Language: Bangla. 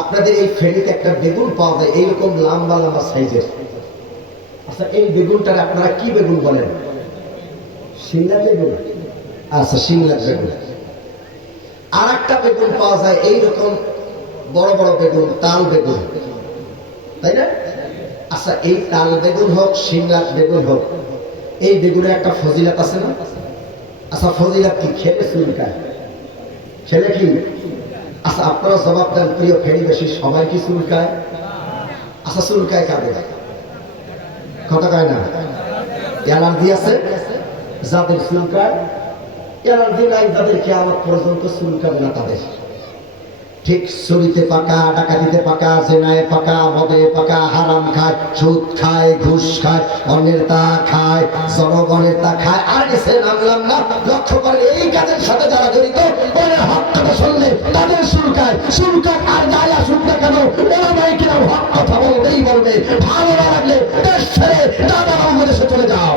আপনাদের এই ফেরিতে একটা বেগুন পাওয়া যায় এইরকম লম্বা লম্বা সাইজের। আচ্ছা, এই বেগুনটার আপনারা কি বেগুন বলেন? সিংলা বেগুন। আচ্ছা, সিংলা বেগুন। আর একটা বেগুন পাওয়া যায় এইরকম বড় বড় বেগুন, তাল বেগুন, তাই না? আচ্ছা, এই তাল বেগুন হোক, সিংলা বেগুন হোক, এই বেগুনের একটা ফজিলাত আছে না? আচ্ছা, ফজিলাত কি? খেলে চুলকায়। খেলে কি? আচ্ছা, আপনারা জবাব দেন প্রিয় ফেরিবাসী, সবাই কি চুলকায়? আচ্ছা, চুলকায় কাদের? কথা কয় না। অ্যালার্জি আছে যাদের চুলকায়, অ্যালার্জি নাই যাদের কিয়ামত পর্যন্ত চুলকাবে না তাদের। ঠিক চুরিতে পাকা, ডাকাতিতে পাকা, জেনায় পাকা, মদে পাকা, হারাম খায়, সুদ খায়, ঘুষ খায়, অন্যের তা খায়, জনগণের তা খায়। আর এসে নামলাম না, লক্ষ্য করে এই কাজের সাথে যারা জড়িত, ওরা হক কথা শুনলে তাদের চুলকায়। চুলকায় আর গায়ে আসুক না কেন, ওরা নাই কিনা হক কথা বলবেই বলবে। ভালো না লাগলে দেশ ছেড়ে দাদা বাংলাদেশে চলে যাও।